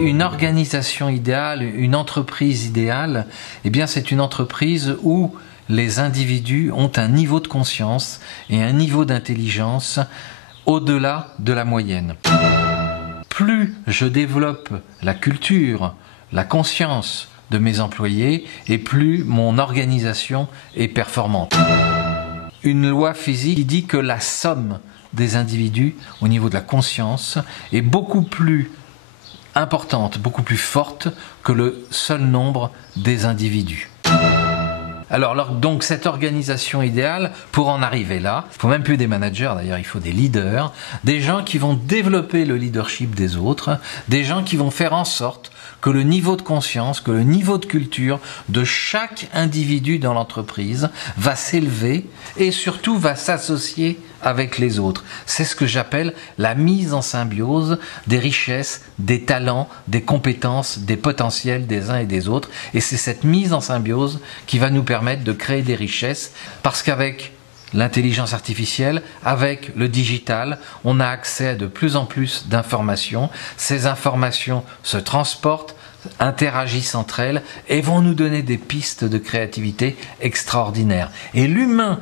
Une organisation idéale, une entreprise idéale, eh bien c'est une entreprise où les individus ont un niveau de conscience et un niveau d'intelligence au-delà de la moyenne. Plus je développe la culture, la conscience de mes employés, et plus mon organisation est performante. Une loi physique qui dit que la somme des individus au niveau de la conscience est beaucoup plus importante, beaucoup plus forte que le seul nombre des individus. Alors donc cette organisation idéale, pour en arriver là, il ne faut même plus des managers d'ailleurs, il faut des leaders, des gens qui vont développer le leadership des autres, des gens qui vont faire en sorte que le niveau de conscience, que le niveau de culture de chaque individu dans l'entreprise va s'élever et surtout va s'associer avec les autres. C'est ce que j'appelle la mise en symbiose des richesses, des talents, des compétences, des potentiels des uns et des autres. Et c'est cette mise en symbiose qui va nous permettre de créer des richesses, parce qu'avec l'intelligence artificielle, avec le digital, on a accès à de plus en plus d'informations. Ces informations se transportent, interagissent entre elles et vont nous donner des pistes de créativité extraordinaires. Et l'humain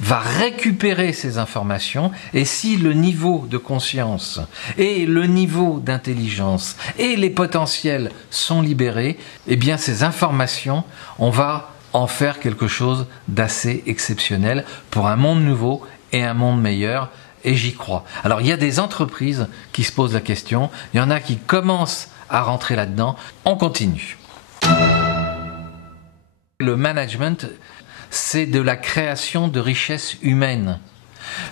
va récupérer ces informations, et si le niveau de conscience et le niveau d'intelligence et les potentiels sont libérés, eh bien ces informations, on va en faire quelque chose d'assez exceptionnel pour un monde nouveau et un monde meilleur, et j'y crois. Alors il y a des entreprises qui se posent la question, il y en a qui commencent à rentrer là-dedans. On continue. Le management, c'est de la création de richesses humaines.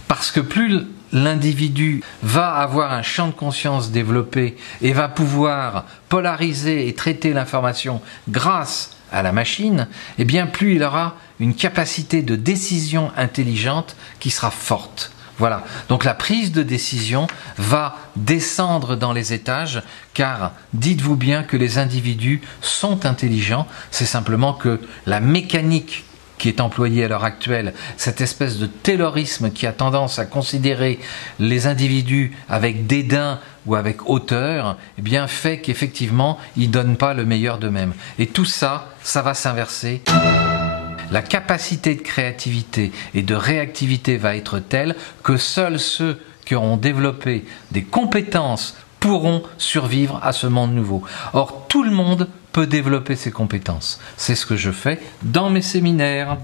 Parce que plus l'individu va avoir un champ de conscience développé et va pouvoir polariser et traiter l'information grâce à la machine, eh bien plus il aura une capacité de décision intelligente qui sera forte. Voilà, donc la prise de décision va descendre dans les étages, car dites-vous bien que les individus sont intelligents, c'est simplement que la mécanique qui est employée à l'heure actuelle, cette espèce de taylorisme qui a tendance à considérer les individus avec dédain ou avec hauteur, eh bien fait qu'effectivement, ils ne donnent pas le meilleur d'eux-mêmes. Et tout ça, ça va s'inverser. La capacité de créativité et de réactivité va être telle que seuls ceux qui auront développé des compétences pourront survivre à ce monde nouveau. Or, tout le monde peut développer ses compétences. C'est ce que je fais dans mes séminaires.